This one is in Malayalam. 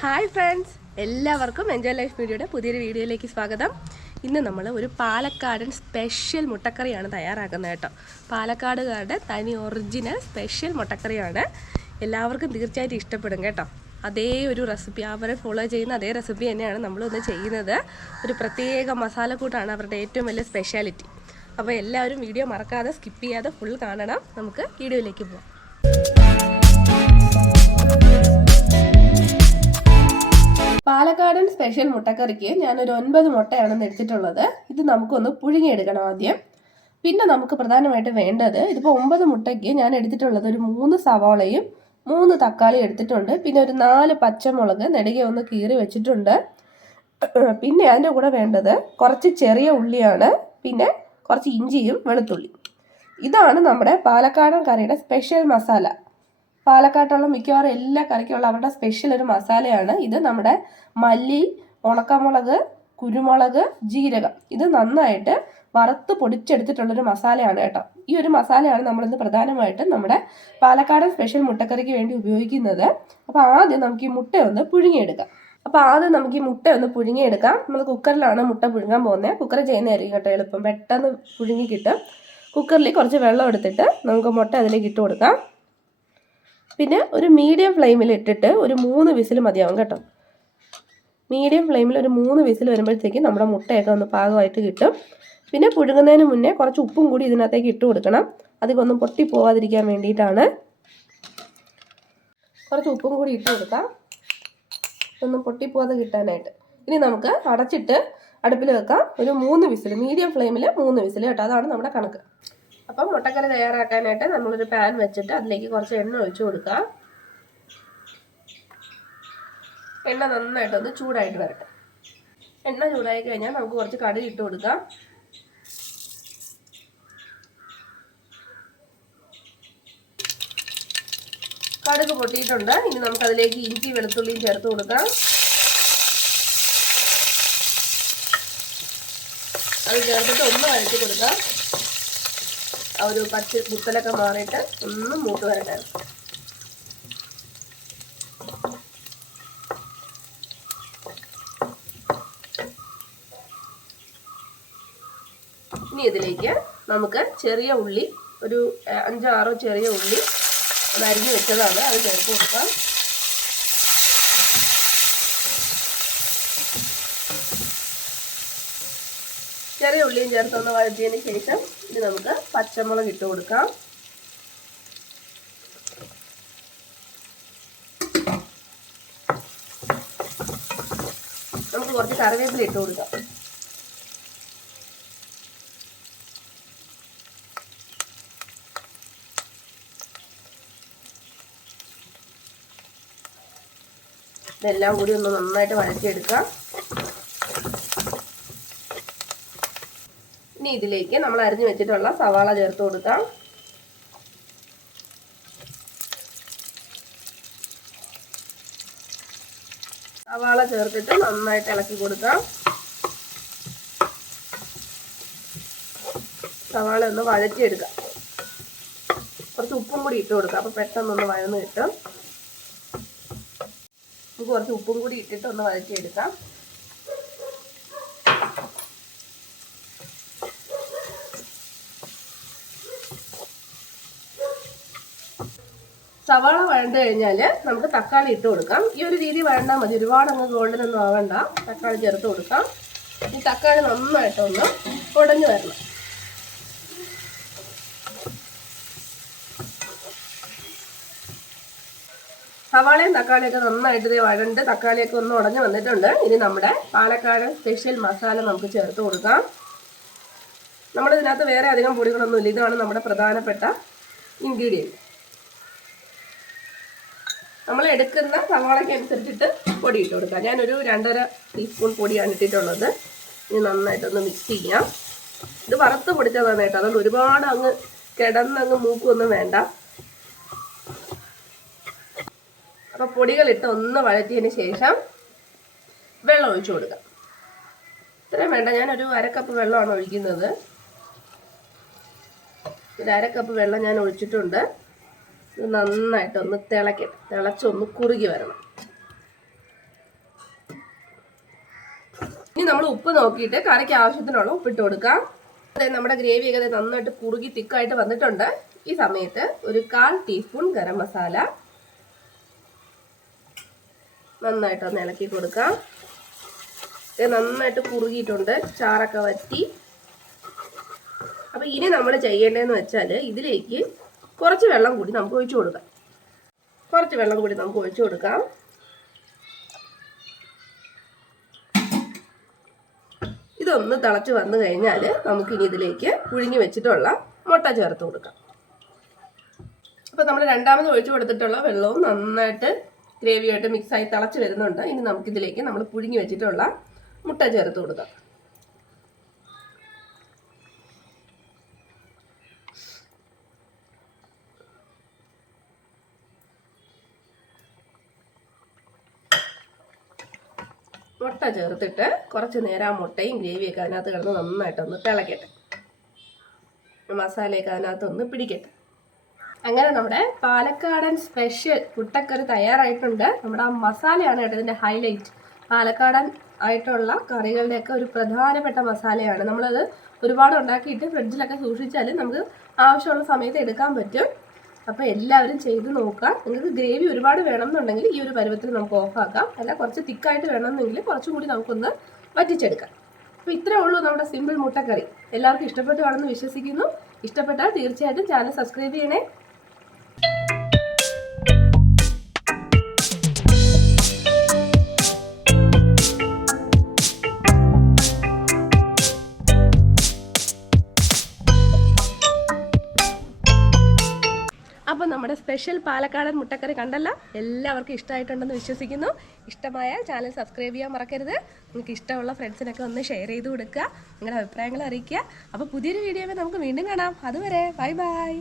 ഹായ് ഫ്രണ്ട്സ്, എല്ലാവർക്കും എൻജോയ് ലൈഫ് മീഡിയയുടെ പുതിയൊരു വീഡിയോയിലേക്ക് സ്വാഗതം. ഇന്ന് നമ്മൾ ഒരു പാലക്കാടൻ സ്പെഷ്യൽ മുട്ടക്കറിയാണ് തയ്യാറാക്കുന്നത് കേട്ടോ. പാലക്കാടുകാരുടെ തനി ഒറിജിനൽ സ്പെഷ്യൽ മുട്ടക്കറിയാണ്. എല്ലാവർക്കും തീർച്ചയായിട്ടും ഇഷ്ടപ്പെടും കേട്ടോ. അതേ ഒരു റെസിപ്പി, അവരെ ഫോളോ ചെയ്യുന്ന അതേ റെസിപ്പി തന്നെയാണ് നമ്മളിന്ന് ചെയ്യുന്നത്. ഒരു പ്രത്യേക മസാലക്കൂട്ടാണ് അവരുടെ ഏറ്റവും വലിയ സ്പെഷ്യാലിറ്റി. അപ്പോൾ എല്ലാവരും വീഡിയോ മറക്കാതെ സ്കിപ്പ് ചെയ്യാതെ ഫുൾ കാണണം. നമുക്ക് വീഡിയോയിലേക്ക് പോകാം. പാലക്കാടൻ സ്പെഷ്യൽ മുട്ടക്കറിക്ക് ഞാനൊരു 9 മുട്ടയാണ് എടുത്തിട്ടുള്ളത്. ഇത് നമുക്കൊന്ന് പുഴുങ്ങിയെടുക്കണം ആദ്യം. പിന്നെ നമുക്ക് പ്രധാനമായിട്ട് വേണ്ടത്, ഇതിപ്പോൾ 9 മുട്ടയ്ക്ക് ഞാൻ എടുത്തിട്ടുള്ളത് ഒരു 3 സവാളയും 3 തക്കാളിയും എടുത്തിട്ടുണ്ട്. പിന്നെ ഒരു 4 പച്ചമുളക് നെടുകെ ഒന്ന് കീറി വെച്ചിട്ടുണ്ട്. പിന്നെ അതിൻ്റെ കൂടെ വേണ്ടത് കുറച്ച് ചെറിയ ഉള്ളിയാണ്, പിന്നെ കുറച്ച് ഇഞ്ചിയും വെളുത്തുള്ളി. ഇതാണ് നമ്മുടെ പാലക്കാടൻ കറിയുടെ സ്പെഷ്യൽ മസാല. പാലക്കാട്ടുള്ള മിക്കവാറും എല്ലാ കറിക്കുള്ള അവരുടെ സ്പെഷ്യൽ ഒരു മസാലയാണ് ഇത്. നമ്മുടെ മല്ലി, ഉണക്കമുളക്, കുരുമുളക്, ജീരകം ഇത് നന്നായിട്ട് വറുത്ത് പൊടിച്ചെടുത്തിട്ടുള്ളൊരു മസാലയാണ് കേട്ടോ. ഈ ഒരു മസാലയാണ് നമ്മളിന്ന് പ്രധാനമായിട്ടും നമ്മുടെ പാലക്കാടൻ സ്പെഷ്യൽ മുട്ടക്കറിക്ക് വേണ്ടി ഉപയോഗിക്കുന്നത്. അപ്പോൾ ആദ്യം നമുക്ക് ഈ മുട്ട ഒന്ന് പുഴുങ്ങിയെടുക്കാം. നമ്മൾ കുക്കറിലാണ് മുട്ട പുഴുങ്ങാൻ പോകുന്നത്. കുക്കറിൽ ചെയ്യുന്നതായിരിക്കും കേട്ടോ എളുപ്പം, പെട്ടെന്ന് പുഴുങ്ങി കിട്ടും. കുക്കറിൽ കുറച്ച് വെള്ളം എടുത്തിട്ട് നമുക്ക് മുട്ട അതിലേക്ക് ഇട്ട് കൊടുക്കാം. പിന്നെ ഒരു മീഡിയം ഫ്ലെയിമിൽ ഇട്ടിട്ട് ഒരു 3 വിസിൽ മതിയാവും കേട്ടോ. മീഡിയം ഫ്ലെയിമിൽ ഒരു 3 വിസിൽ വരുമ്പോഴത്തേക്ക് നമ്മുടെ മുട്ടയൊക്കെ ഒന്ന് പാകമായിട്ട് കിട്ടും. പിന്നെ പുഴുങ്ങുന്നതിന് മുന്നേ കുറച്ച് ഉപ്പും കൂടി ഇതിനകത്തേക്ക് ഇട്ട് കൊടുക്കണം. അധികമൊന്നും പൊട്ടി പോകാതിരിക്കാൻ വേണ്ടിയിട്ടാണ്. കുറച്ച് ഉപ്പും കൂടി ഇട്ട് കൊടുക്കാം, ഒന്നും പൊട്ടിപ്പോകാതെ കിട്ടാനായിട്ട്. ഇനി നമുക്ക് അടച്ചിട്ട് അടുപ്പിൽ വെക്കാം. ഒരു 3 വിസിൽ, മീഡിയം ഫ്ലെയിമിൽ 3 വിസിൽ കേട്ടോ. അതാണ് നമ്മുടെ കണക്ക്. അപ്പം മുട്ടക്കറി തയ്യാറാക്കാനായിട്ട് നമ്മളൊരു പാൻ വെച്ചിട്ട് അതിലേക്ക് കുറച്ച് എണ്ണ ഒഴിച്ചു കൊടുക്കാം. എണ്ണ നന്നായിട്ടൊന്ന് ചൂടായിട്ട് വരട്ടെ. എണ്ണ ചൂടായി കഴിഞ്ഞാൽ നമുക്ക് കുറച്ച് കടുക് ഇട്ട് കൊടുക്കാം. കടുക് പൊട്ടിയിട്ടുണ്ട്. ഇനി നമുക്കതിലേക്ക് ഇഞ്ചി വെളുത്തുള്ളിയും ചേർത്ത് കൊടുക്കാം. അത് ചേർത്തിട്ട് ഒന്ന് വഴറ്റി കൊടുക്കാം. ആ ഒരു പച്ച കുത്തലൊക്കെ മാറിയിട്ട് ഒന്ന് മൂത്ത് വരട്ടെ. ഇനി ഇതിലേക്ക് നമുക്ക് ചെറിയ ഉള്ളി, ഒരു 5-6 ചെറിയ ഉള്ളി അരിഞ്ഞു വെച്ചതാണ്, അത് ചേർത്ത് കൊടുക്കാം. ചെറിയ ഉള്ളിയും ചേർത്തൊന്ന് വഴറ്റിയതിന് ശേഷം ഇനി നമുക്ക് പച്ചമുളക് ഇട്ട് കൊടുക്കാം. നമുക്ക് കുറച്ച് കറിവേപ്പില ഇട്ട് കൊടുക്കാം. ഇതെല്ലാം കൂടി ഒന്ന് നന്നായിട്ട് വഴറ്റിയെടുക്കാം. ഇനി ഇതിലേക്ക് നമ്മൾ അരിഞ്ഞു വെച്ചിട്ടുള്ള സവാള ചേർത്ത് കൊടുക്കാം. സവാള ചേർത്തിട്ട് നന്നായിട്ട് ഇളക്കി കൊടുക്കാം. സവാള ഒന്ന് വഴറ്റിയെടുക്കാം. കുറച്ച് ഉപ്പും കൂടി ഇട്ട് കൊടുക്കാം, അപ്പോൾ പെട്ടെന്നൊന്ന് വഴന്ന് കിട്ടും. നമുക്ക് കുറച്ച് ഉപ്പും കൂടി ഇട്ടിട്ട് ഒന്ന് വഴറ്റിയെടുക്കാം. സവാള വഴണ്ട് കഴിഞ്ഞാൽ നമുക്ക് തക്കാളി ഇട്ട് കൊടുക്കാം. ഈ ഒരു രീതി വഴണ്ടാൽ മതി, ഒരുപാട് അങ്ങ് ഗോൾഡൻ ഒന്നും ആവണ്ട. തക്കാളി ചേർത്ത് കൊടുക്കാം. ഈ തക്കാളി നന്നായിട്ടൊന്ന് ഉടഞ്ഞു വരണം. സവാളയും തക്കാളിയൊക്കെ നന്നായിട്ട് ഇത് വഴണ്ട് തക്കാളിയൊക്കെ ഒന്ന് ഉടഞ്ഞു വന്നിട്ടുണ്ട്. ഇനി നമ്മുടെ പാലക്കാട് സ്പെഷ്യൽ മസാല നമുക്ക് ചേർത്ത് കൊടുക്കാം. നമ്മളിതിനകത്ത് വേറെ അധികം പൊടികളൊന്നുമില്ല, ഇതാണ് നമ്മുടെ പ്രധാനപ്പെട്ട ഇൻഗ്രീഡിയൻറ്റ്. നമ്മൾ എടുക്കുന്ന സവാളയ്ക്ക് അനുസരിച്ചിട്ട് പൊടി ഇട്ട് കൊടുക്കാം. ഞാനൊരു 2.5 ടീസ്പൂൺ പൊടിയാണ് ഇട്ടിട്ടുള്ളത്. ഇനി നന്നായിട്ടൊന്ന് മിക്സ് ചെയ്യാം. ഇത് വറുത്ത് പൊടിച്ചതാണ് കേട്ടോ, അതുകൊണ്ട് ഒരുപാട് അങ്ങ് കിടന്നങ്ങ് മൂക്കൊന്നും വേണ്ട. അപ്പോൾ പൊടികളിട്ട് ഒന്ന് വഴറ്റിയതിന് ശേഷം വെള്ളം ഒഴിച്ചു കൊടുക്കാം. ഇത്രയും വേണ്ട, ഞാനൊരു 1/2 കപ്പ് വെള്ളമാണ് ഒഴിക്കുന്നത്. ഒരു 1/2 കപ്പ് വെള്ളം ഞാൻ ഒഴിച്ചിട്ടുണ്ട്. ഇത് നന്നായിട്ടൊന്ന് തിളച്ചൊന്ന് കുറുകി വരണം. നമ്മൾ ഉപ്പ് നോക്കിയിട്ട് കറിക്ക് ആവശ്യത്തിനുള്ള ഉപ്പിട്ട് കൊടുക്കാം. നമ്മുടെ ഗ്രേവിയൊക്കെ നന്നായിട്ട് കുറുകി തിക്കായിട്ട് വന്നിട്ടുണ്ട്. ഈ സമയത്ത് ഒരു 1/4 ടീസ്പൂൺ ഗരം മസാല നന്നായിട്ടൊന്ന് ഇളക്കി കൊടുക്കാം. ഇത് നന്നായിട്ട് കുറുകിയിട്ടുണ്ട്, ചാറൊക്കെ വറ്റി. അപ്പോൾ ഇനി നമ്മൾ ചെയ്യേണ്ടതെന്ന് വെച്ചാൽ ഇതിലേക്ക് കുറച്ച് വെള്ളം കൂടി നമുക്ക് ഒഴിച്ചു കൊടുക്കാം. ഇതൊന്ന് തിളച്ച് വന്നു കഴിഞ്ഞാൽ നമുക്കിനി ഇതിലേക്ക് പുഴുങ്ങി വെച്ചിട്ടുള്ള മുട്ട ചേർത്ത് കൊടുക്കാം. അപ്പോൾ നമ്മൾ രണ്ടാമത് ഒഴിച്ചു കൊടുത്തിട്ടുള്ള വെള്ളവും നന്നായിട്ട് ഗ്രേവിയായിട്ട് മിക്സായി തിളച്ച് വരുന്നുണ്ട്. ഇനി നമുക്കിതിലേക്ക് നമ്മൾ പുഴുങ്ങി വെച്ചിട്ടുള്ള മുട്ട ചേർത്ത് കൊടുക്കാം. മുട്ട ചേർത്തിട്ട് കുറച്ച് നേരം ആ മുട്ടയും ഗ്രേവിയൊക്കെ അതിനകത്ത് കിടന്ന് നന്നായിട്ടൊന്ന് തിളക്കട്ടെ, മസാലയൊക്കെ അതിനകത്തൊന്ന് പിടിക്കട്ടെ. അങ്ങനെ നമ്മുടെ പാലക്കാടൻ സ്പെഷ്യൽ മുട്ടക്കറി തയ്യാറായിട്ടുണ്ട്. നമ്മുടെ ആ മസാലയാണ് കേട്ടോ ഇതിൻ്റെ ഹൈലൈറ്റ്. പാലക്കാടൻ ആയിട്ടുള്ള കറികളുടെയൊക്കെ ഒരു പ്രധാനപ്പെട്ട മസാലയാണ്. നമ്മളത് ഒരുപാട് ഉണ്ടാക്കിയിട്ട് ഫ്രിഡ്ജിലൊക്കെ സൂക്ഷിച്ചാൽ നമുക്ക് ആവശ്യമുള്ള സമയത്ത് എടുക്കാൻ പറ്റും. അപ്പോൾ എല്ലാവരും ചെയ്ത് നോക്കാം. നിങ്ങൾക്ക് ഗ്രേവി ഒരുപാട് വേണമെന്നുണ്ടെങ്കിൽ ഈ ഒരു പരുവത്തിൽ നമുക്ക് ഓഫാക്കാം. അല്ല കുറച്ച് തിക്കായിട്ട് വേണമെന്നെങ്കിൽ കുറച്ചും കൂടി നമുക്കൊന്ന് വറ്റിച്ചെടുക്കാം. അപ്പോൾ ഇത്രയേ ഉള്ളൂ നമ്മുടെ സിമ്പിൾ മുട്ടക്കറി. എല്ലാവർക്കും ഇഷ്ടപ്പെട്ടു കാണുമെന്ന് വിശ്വസിക്കുന്നു. ഇഷ്ടപ്പെട്ടാൽ തീർച്ചയായിട്ടും ചാനൽ സബ്സ്ക്രൈബ് ചെയ്യണേ. അപ്പോൾ നമ്മുടെ സ്പെഷ്യൽ പാലക്കാടൻ മുട്ടക്കറി കണ്ടല്ലോ, എല്ലാവർക്കും ഇഷ്ടമായിട്ടുണ്ടെന്ന് വിശ്വസിക്കുന്നു. ഇഷ്ടമായാൽ ചാനൽ സബ്സ്ക്രൈബ് ചെയ്യാൻ മറക്കരുത്. നിങ്ങൾക്ക് ഇഷ്ടമുള്ള ഫ്രണ്ട്സിനൊക്കെ ഒന്ന് ഷെയർ ചെയ്ത് കൊടുക്കുക, നിങ്ങളുടെ അഭിപ്രായങ്ങൾ അറിയിക്കുക. അപ്പോൾ പുതിയൊരു വീഡിയോയിൽ നമുക്ക് വീണ്ടും കാണാം. അതുവരെ ബൈ ബൈ.